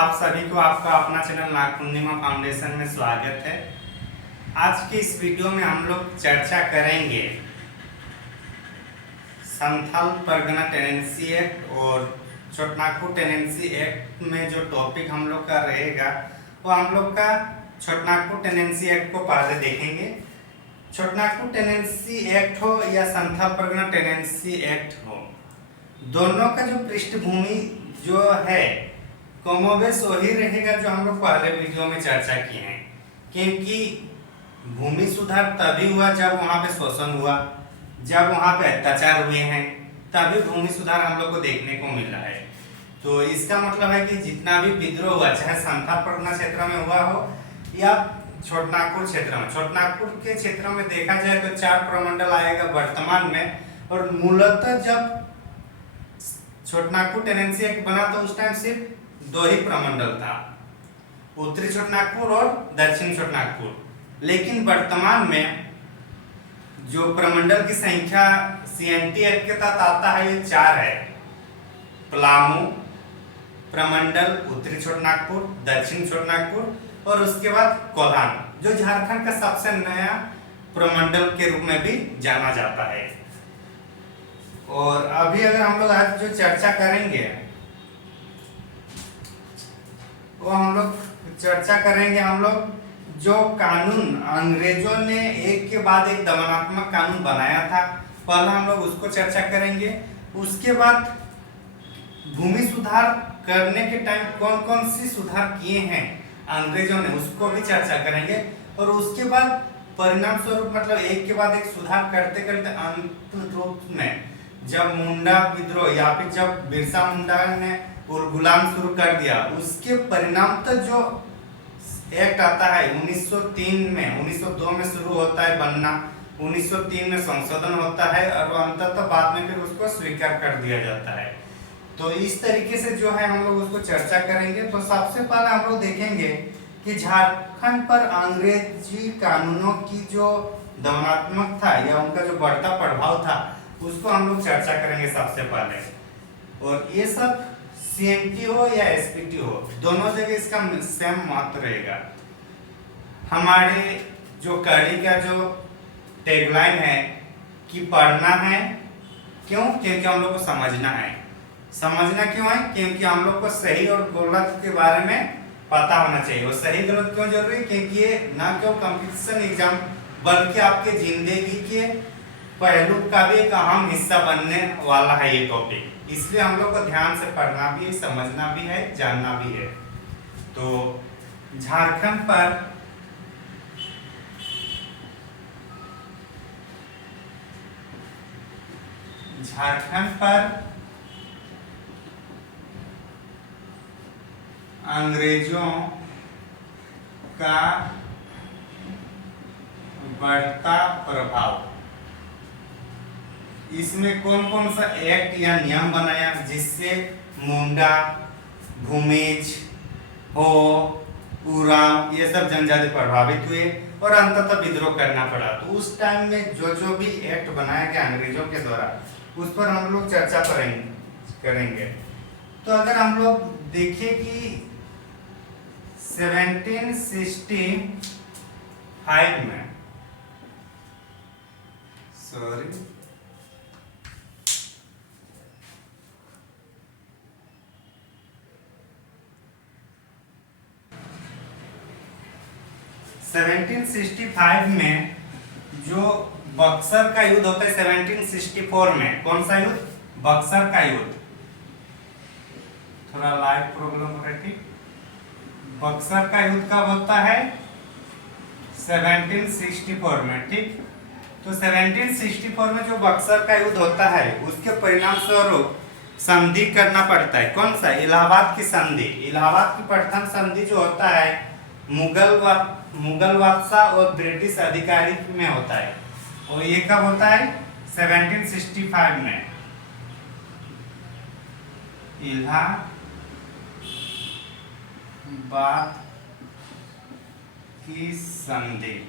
आप सभी को आपका अपना चैनल नाग पूर्णिमा फाउंडेशन में स्वागत है। आज के इस वीडियो में हम लोग चर्चा करेंगे संथाल परगना टेनेंसी एक्ट और छोटानागपुर टेनेंसी एक्ट में जो टॉपिक हम लोग का रहेगा वो हम लोग का छोटानागपुर टेनेंसी एक्ट को पहले देखेंगे। छोटानागपुर टेनेंसी एक्ट हो या संथाल परगना टेनेंसी एक्ट हो, दोनों का जो पृष्ठभूमि जो है कमोबेश वही रहेगा जो हम लोग पहले वीडियो में चर्चा किए हैं, क्योंकि भूमि सुधार तभी हुआ जब वहाँ पे शोषण हुआ, जब वहाँ पे अत्याचार हुए हैं, तभी भूमि सुधार हम लोग को देखने को मिला है। तो इसका मतलब है कि जितना भी विद्रोह हुआ, चाहे संथाल परगना क्षेत्र में हुआ हो या छोटानागपुर क्षेत्र में, छोटानागपुर के क्षेत्र में देखा जाए तो 4 प्रमंडल आएगा वर्तमान में, और मूलतः जब छोटानागपुर टेनेंसी एक्ट बना तो उस टाइम सिर्फ 2 ही प्रमंडल था, उत्तरी छोटानागपुर और दक्षिण छोटानागपुर। लेकिन वर्तमान में जो प्रमंडल की संख्या सीएनटी एक्ट के तहत आता है ये 4 है। पलामू प्रमंडल, उत्तरी छोटानागपुर, दक्षिण छोटानागपुर और उसके बाद कोल्हान, जो झारखंड का सबसे नया प्रमंडल के रूप में भी जाना जाता है। और अभी अगर हम लोग आज जो चर्चा करेंगे वो हम लोग जो कानून अंग्रेजों ने एक के बाद एक दमनात्मक कानून बनाया था, पहले हम लोग उसको चर्चा करेंगे। उसके बाद भूमि सुधार करने के टाइम कौन कौन सी सुधार किए हैं अंग्रेजों ने, उसको भी चर्चा करेंगे। और उसके बाद परिणाम स्वरूप मतलब एक के बाद एक सुधार करते करते अंत रूप में जब मुंडा विद्रोह या फिर जब बिरसा मुंडा ने गुलाम शुरू कर दिया, उसके परिणाम तक जो एक्ट आता है 1903 में, 1902 में शुरू होता है बनना, 1903 में संशोधन होता है और अंततः बाद में फिर उसको स्वीकार कर दिया जाता है। तो इस तरीके से जो है हम लोग उसको चर्चा करेंगे। तो सबसे पहले हम लोग देखेंगे कि झारखंड पर अंग्रेजी कानूनों की जो दमनात्मक था या उनका जो बढ़ता प्रभाव था उसको हम लोग चर्चा करेंगे सबसे पहले। और ये सब सीएनटी हो या एसपीटी हो, दोनों जगह इसका सेम महत्व रहेगा। हमारे जो कड़ी का जो टैगलाइन है कि पढ़ना है, क्यों? क्योंकि हम लोग को समझना है। समझना क्यों है? क्योंकि हम लोग को सही और गलत के बारे में पता होना चाहिए। और सही गलत क्यों जरूरी है? क्योंकि ये ना केवल कंपटीशन एग्जाम बल्कि आपके जिंदगी के पहलू का भी एक अहम हिस्सा बनने वाला है ये टॉपिक। इसलिए हम लोग को ध्यान से पढ़ना भी है, समझना भी है, जानना भी है। तो झारखंड पर अंग्रेजों का बढ़ता प्रभाव, इसमें कौन कौन सा एक्ट या नियम बनाया जिससे मुंडा, भूमिज, हो, उरांव ये सब जनजाति प्रभावित हुए और अंततः विद्रोह करना पड़ा। तो उस टाइम में जो भी एक्ट बनाया गया अंग्रेजों के द्वारा उस पर हम लोग चर्चा करेंगे। तो अगर हम लोग देखें कि 1765 में 1765 में जो बक्सर का युद्ध होता है, 1764 में कौन सा युद्ध? बक्सर का युद्ध। थोड़ा लाइट प्रॉब्लम हो रही थी। बक्सर का युद्ध कब होता है? 1764 में, ठीक। तो 1764 में जो बक्सर का युद्ध होता है उसके परिणाम स्वरूप संधि करना पड़ता है। कौन सा? इलाहाबाद की संधि। इलाहाबाद की प्रथम संधि जो होता है मुगल बादशाह और ब्रिटिश अधिकारी में होता है। और ये कब होता है? 1765 में इलाहाबाद की संधि।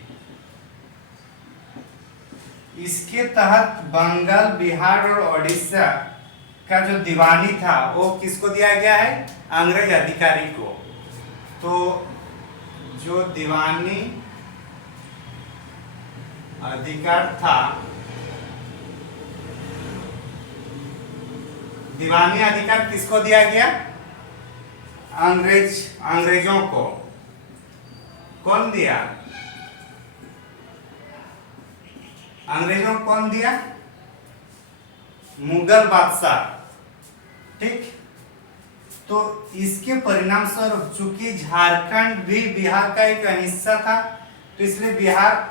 इसके तहत बंगाल, बिहार और ओडिशा का जो दीवानी था वो किसको दिया गया है? अंग्रेज अधिकारी को। तो जो दीवानी अधिकार था, दीवानी अधिकार किसको दिया गया? अंग्रेजों को। कौन दिया? अंग्रेजों को कौन दिया? मुगल बादशाह। ठीक। तो इसके परिणाम स्वरूप चूंकि झारखंड भी बिहार का एक हिस्सा था, तो इसलिए बिहार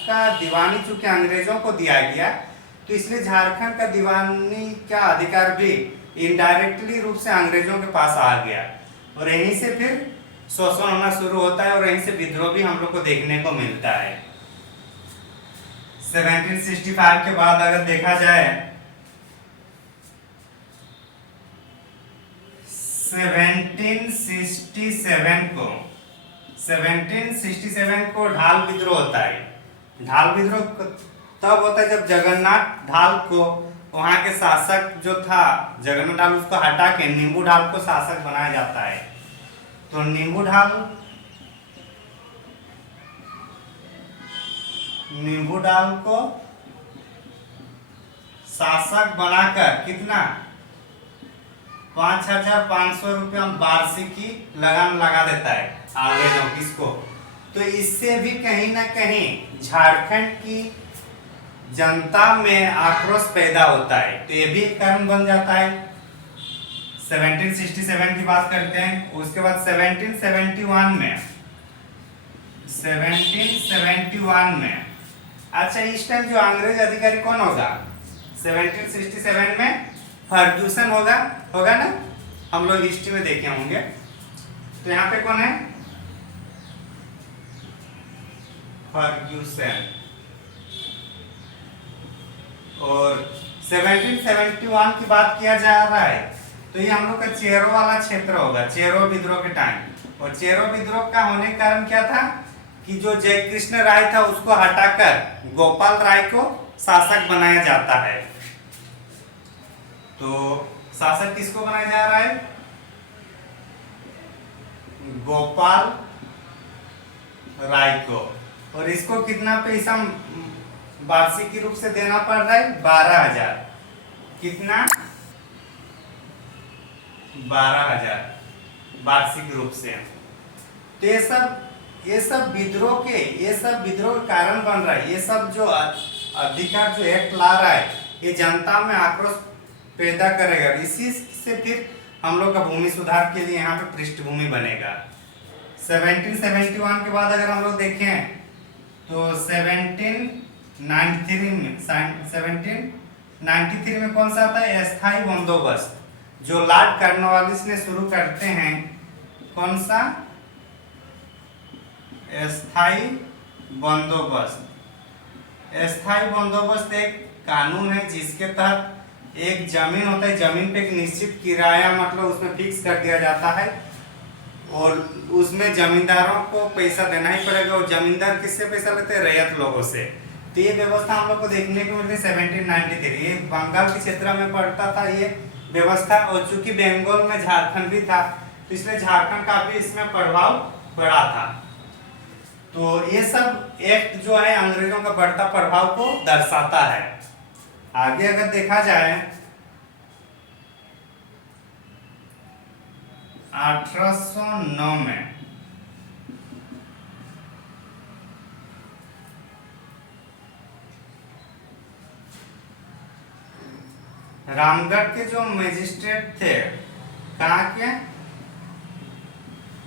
का दीवानी चूंकि अंग्रेजों को दिया गया, तो इसलिए झारखंड का दीवानी का अधिकार भी इनडायरेक्टली रूप से अंग्रेजों के पास आ गया, और यहीं से फिर शोषण होना शुरू होता है, और यहीं से विद्रोह भी हम लोग को देखने को मिलता है। 1765 के बाद अगर देखा जाए, 1767 को ढाल विद्रोह होता है। ढाल विद्रोह तब होता है जब जगन्नाथ ढाल को, वहां के शासक जो था जगन्नाथ ढाल, उसको हटा के नींबू ढाल को शासक बनाया जाता है। तो नींबू ढाल को शासक बनाकर कितना 5,500 रुपया वार्षिकी लगान लगा देता है अंग्रेजों किसको। तो इससे भी कहीं ना कहीं झारखंड की जनता में आक्रोश पैदा होता है, तो ये भी एक कारण बन जाता है। 1767 की बात करते हैं। उसके बाद 1771 में, अच्छा इस टाइम जो अंग्रेज अधिकारी कौन होगा? 1767 में फर्ग्यूसन होगा ना, हम लोग हिस्ट्री में देखे होंगे। तो यहाँ पे कौन है? फर्ग्यूसन। और 1771 की बात किया जा रहा है, तो ये हम लोग का चेरो वाला क्षेत्र होगा, चेरो विद्रोह के टाइम। और चेरो विद्रोह का होने के कारण क्या था कि जो जय कृष्ण राय था उसको हटाकर गोपाल राय को शासक बनाया जाता है। तो शासक किसको बनाया जा रहा है? गोपाल राय को। और इसको कितना पैसा वार्षिक रूप से देना पड़ रहा है? 12,000। कितना? 12,000 वार्षिक रूप से। तो ये सब विद्रोह के कारण बन रहा है। ये सब जो अधिकार जो एक्ट ला रहा है, ये जनता में आक्रोश पैदा करेगा। इसी से फिर हम लोग का भूमि सुधार के लिए यहाँ पे पृष्ठभूमि बनेगा। 1771 के बाद अगर हम लोग देखें तो 1793 में कौन सा आता है? अस्थाई बंदोबस्त, जो लॉर्ड कॉर्नवालिस ने शुरू करते हैं। कौन सा? अस्थाई बंदोबस्त एक कानून है जिसके तहत एक जमीन होता है, जमीन पे एक निश्चित किराया मतलब उसमें फिक्स कर दिया जाता है, और उसमें जमींदारों को पैसा देना ही पड़ेगा। और जमींदार किससे पैसा लेते हैं? रैयत लोगों से। तो ये व्यवस्था हम लोग को देखने को मिलती है 1793। ये बंगाल के क्षेत्र में पड़ता था ये व्यवस्था, और चूंकि बंगाल में झारखंड भी था, तो इसलिए झारखंड का भी इसमें प्रभाव पड़ा था। तो ये सब एक्ट जो है अंग्रेजों का बढ़ता प्रभाव को दर्शाता है। आगे अगर देखा जाए 1809 में रामगढ़ के जो मजिस्ट्रेट थे, कहाँ के?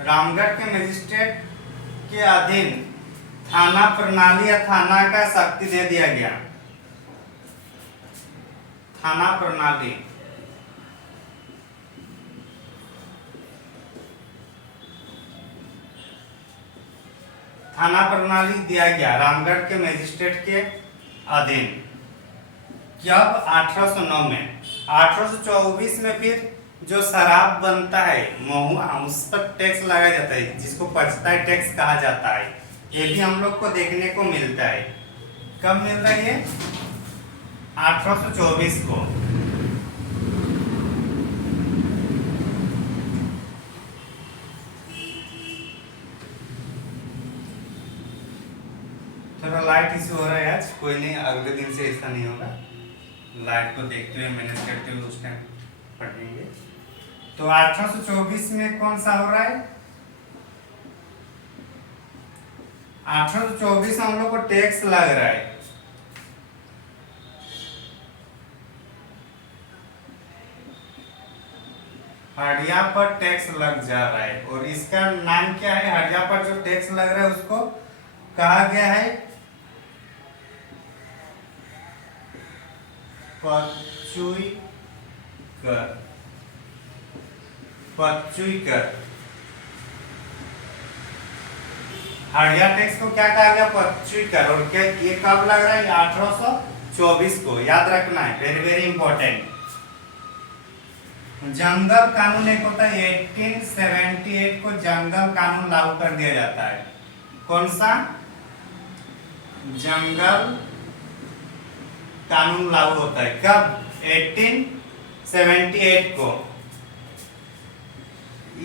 रामगढ़ के मजिस्ट्रेट के अधीन थाना प्रणाली या थाना का शक्ति दे दिया गया। थाना प्रणाली दिया गया रामगढ़ के मजिस्ट्रेट के अधीन। जब 1809 में 1824 में फिर जो शराब बनता है महुआ, उस पर टैक्स लगाया जाता है, जिसको पचता है टैक्स कहा जाता है। ये भी हम लोग को देखने को मिलता है। कब मिल रहा है ये? 1824 को। थोड़ा लाइट इशू हो रहा है आज, कोई नहीं, अगले दिन से ऐसा नहीं होगा। लाइट को देखते हुए मैनेज करते हुए उस टाइम पढ़ेंगे। तो 1824 में कौन सा हो रहा है? 1824 हम लोग को टैक्स लग रहा है। हड़िया पर टैक्स लग जा रहा है, और इसका नाम क्या है? हड़िया पर जो टैक्स लग रहा है उसको कहा गया है पच्चुई कर। पच्चुई कर। हड़िया टैक्स को क्या कहा गया? पच्चुई कर। और क्या ये कब लग रहा है? 1824 को, याद रखना है, वेरी वेरी इंपॉर्टेंट। जंगल कानून एक होता है, 1878 को जंगल कानून लागू कर दिया जाता है। कौन सा? जंगल कानून लागू होता है कब? 1878 को।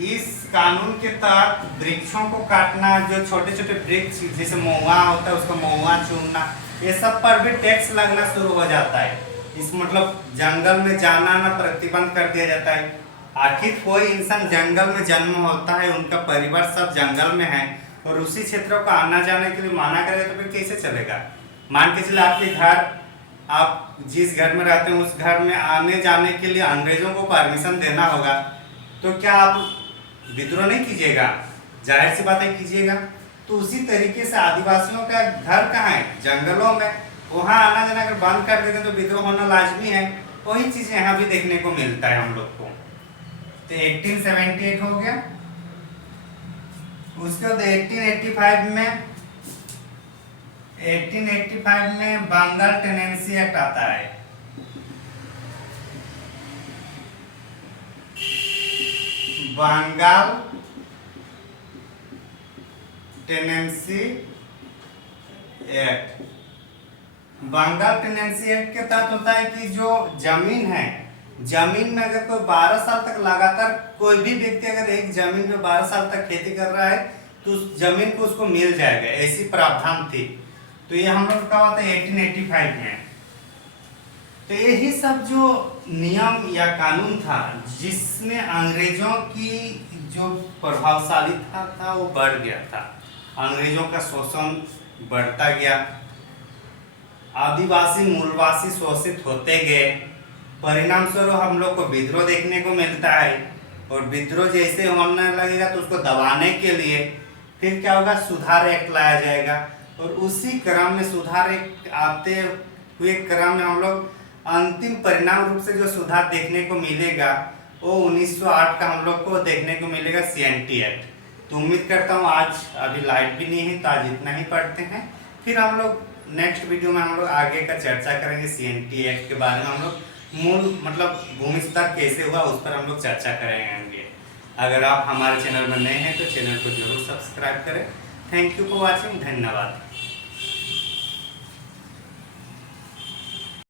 इस कानून के तहत वृक्षों को काटना, जो छोटे छोटे वृक्ष जैसे महुआ होता है उसका महुआ चूमना, ये सब पर भी टैक्स लगना शुरू हो जाता है। इस मतलब जंगल में जाना ना प्रतिबंध कर दिया जाता है। आखिर कोई इंसान जंगल में जन्म होता है, उनका परिवार सब जंगल में है, और उसी क्षेत्रों को आना जाने के लिए माना करेगा तो फिर कैसे चलेगा? मान के चले आपके घर, आप जिस घर में रहते हैं उस घर में आने जाने के लिए अंग्रेजों को परमिशन देना होगा, तो क्या आप विद्रोह नहीं कीजिएगा? जाहिर सी बात है कीजिएगा। तो उसी तरीके से आदिवासियों का घर कहाँ है? जंगलों में। वहाँ आना जाना अगर बंद कर देते तो विद्रोह होना लाजमी है। वही चीज यहाँ भी देखने को मिलता है हम लोग को। तो 1878 हो गया। उसके बाद 1885 में बंगाल टेनेंसी एक्ट आता है। Bengal tenancy act. Bengal tenancy act के तहत होता है कि जो जमीन है, जमीन में अगर कोई 12 साल तक लगातार, कोई भी व्यक्ति अगर एक जमीन में 12 साल तक खेती कर रहा है तो उस जमीन को उसको मिल जाएगा, ऐसी प्रावधान थी। तो ये हम लोग का होता है 1885 में। तो यही सब जो नियम या कानून था जिसमें अंग्रेजों की जो प्रभावशालीता था वो बढ़ गया था। अंग्रेजों का शोषण बढ़ता गया, आदिवासी मूलवासी शोषित होते गए। परिणाम स्वरूप हम लोग को विद्रोह देखने को मिलता है, और विद्रोह जैसे होने लगेगा तो उसको दबाने के लिए फिर क्या होगा? सुधार एक्ट लाया जाएगा। और उसी क्रम में सुधार एक्ट आते हुए क्रम में हम लोग अंतिम परिणाम रूप से जो सुधार देखने को मिलेगा वो 1908 का हम लोग को देखने को मिलेगा, CNT एक्ट। तो उम्मीद करता हूँ आज अभी लाइट भी नहीं है तो आज इतना ही पढ़ते हैं, फिर हम लोग नेक्स्ट वीडियो में हम लोग आगे का चर्चा करेंगे CNT एक्ट के बारे में। हम लोग मूल मतलब भूमि सुधार कैसे हुआ उस पर हम लोग चर्चा करेंगे। अगर आप हमारे चैनल में नए हैं तो चैनल को जरूर सब्सक्राइब करें। Thank you for watching. धन्यवाद।